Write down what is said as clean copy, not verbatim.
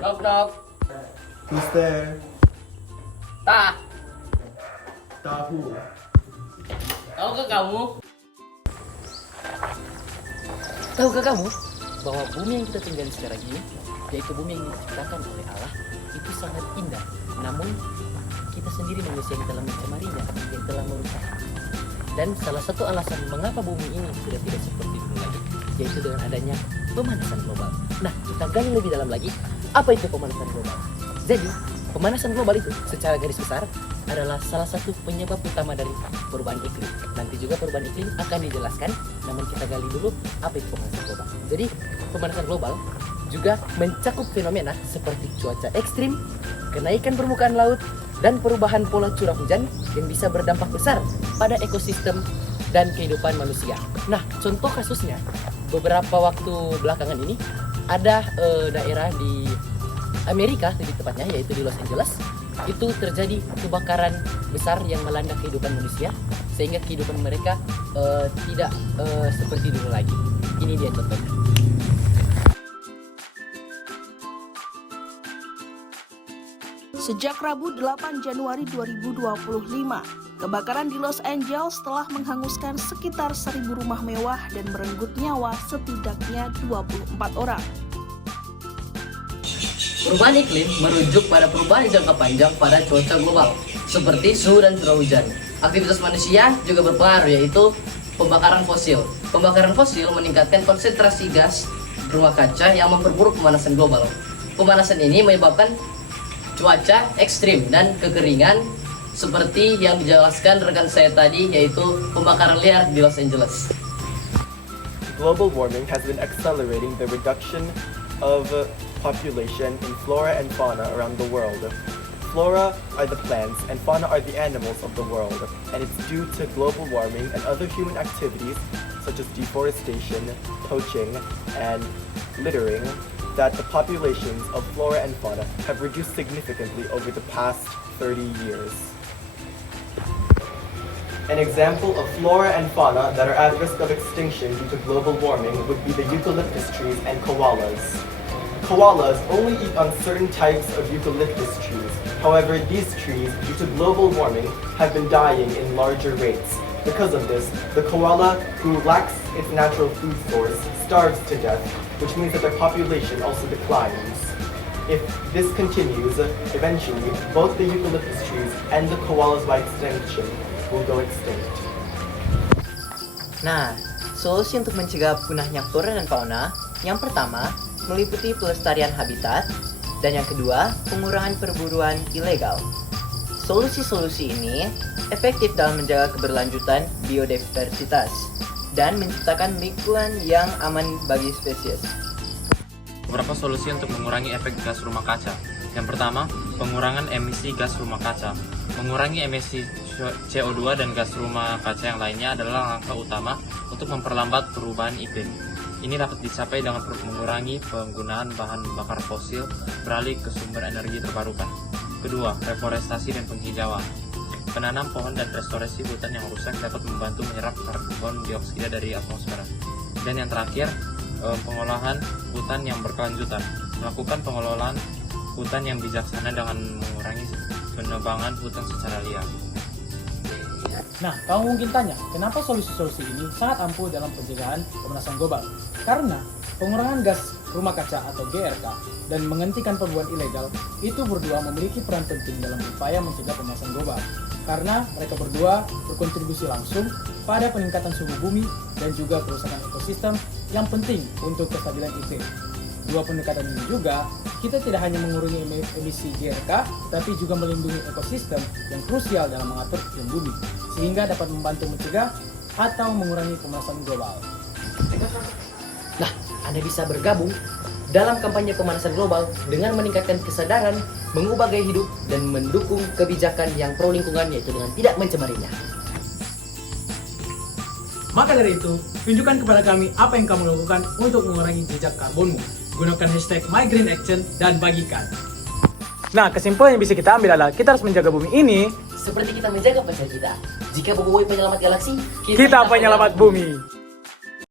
Knock knock. Who's there? Tak. Tahu. Tahukah kamu? Tahukah kamu bahwa bumi yang kita tinggali sekarang ini, yaitu bumi yang diciptakan oleh Allah, itu sangat indah. Namun kita sendiri manusia yang telah mencemarinya, yang telah merusak. Dan salah satu alasan mengapa bumi ini sudah tidak seperti dulu lagi, yaitu dengan adanya pemanasan global. Nah, kita gali lebih dalam lagi, apa itu pemanasan global? Jadi, pemanasan global itu secara garis besar adalah salah satu penyebab utama dari perubahan iklim. Nanti juga perubahan iklim akan dijelaskan, namun kita gali dulu apa itu pemanasan global. Jadi, pemanasan global juga mencakup fenomena seperti cuaca ekstrim, kenaikan permukaan laut, dan perubahan pola curah hujan yang bisa berdampak besar pada ekosistem dan kehidupan manusia. Nah, contoh kasusnya, beberapa waktu belakangan ini ada daerah di Amerika lebih tepatnya, yaitu di Los Angeles, itu terjadi kebakaran besar yang melanda kehidupan manusia sehingga kehidupan mereka tidak seperti dulu lagi. Ini dia contohnya. Sejak Rabu 8 Januari 2025, kebakaran di Los Angeles telah menghanguskan sekitar 1.000 rumah mewah dan merenggut nyawa setidaknya 24 orang. Perubahan iklim merujuk pada perubahan jangka panjang pada cuaca global, seperti suhu dan curah hujan. Aktivitas manusia juga berpengaruh, yaitu pembakaran fosil. Pembakaran fosil meningkatkan konsentrasi gas rumah kaca yang memperburuk pemanasan global. Pemanasan ini menyebabkan cuaca ekstrim dan kekeringan seperti yang dijelaskan rekan saya tadi, yaitu pembakaran liar di Los Angeles. Global warming has been accelerating the reduction of population in flora and fauna around the world. Flora are the plants and fauna are the animals of the world, and it's due to global warming and other human activities such as deforestation, poaching, and littering that the populations of flora and fauna have reduced significantly over the past 30 years. An example of flora and fauna that are at risk of extinction due to global warming would be the eucalyptus trees and koalas. Koalas only eat on certain types of eucalyptus trees. However, these trees, due to global warming, have been dying in larger rates. Because of this, the koala, who lacks its natural food source, starves to death, which means that their population also declines. If this continues, eventually, both the eucalyptus trees and the koalas by extinction will go extinct. Nah, solusi untuk mencegah punahnya flora dan fauna, yang pertama, meliputi pelestarian habitat, dan yang kedua, pengurangan perburuan ilegal. Solusi-solusi ini efektif dalam menjaga keberlanjutan biodiversitas dan menciptakan lingkungan yang aman bagi spesies. Beberapa solusi untuk mengurangi efek gas rumah kaca. Yang pertama, pengurangan emisi gas rumah kaca. Mengurangi emisi CO2 dan gas rumah kaca yang lainnya adalah langkah utama untuk memperlambat perubahan iklim. Ini dapat dicapai dengan mengurangi penggunaan bahan bakar fosil, beralih ke sumber energi terbarukan. Kedua, reforestasi dan penghijauan. Penanam pohon dan restorasi hutan yang rusak dapat membantu menyerap karbon dioksida dari atmosfer. Dan yang terakhir, pengolahan hutan yang berkelanjutan. Melakukan pengelolaan hutan yang bijaksana dengan mengurangi penebangan hutan secara liar. Nah, kamu mungkin tanya, kenapa solusi-solusi ini sangat ampuh dalam pencegahan pemanasan global? Karena pengurangan gas rumah kaca atau GRK dan menghentikan perbuatan ilegal itu berdua memiliki peran penting dalam upaya mencegah pemanasan global. Karena mereka berdua berkontribusi langsung pada peningkatan suhu bumi dan juga kerusakan ekosistem yang penting untuk kestabilan iklim. Dua pendekatan ini juga, kita tidak hanya mengurangi emisi GRK, tapi juga melindungi ekosistem yang krusial dalam mengatur iklim bumi, sehingga dapat membantu mencegah atau mengurangi pemanasan global. Nah, Anda bisa bergabung dalam kampanye pemanasan global dengan meningkatkan kesadaran, mengubah gaya hidup, dan mendukung kebijakan yang pro lingkungan, yaitu dengan tidak mencemarinya. Maka dari itu, tunjukkan kepada kami apa yang kamu lakukan untuk mengurangi jejak karbonmu. Gunakan hashtag #MyGreenAction dan bagikan. Nah, kesimpulan yang bisa kita ambil adalah kita harus menjaga bumi ini Seperti kita menjaga pacar kita. Jika Boboiboy penyelamat galaksi, kita penyelamat bumi.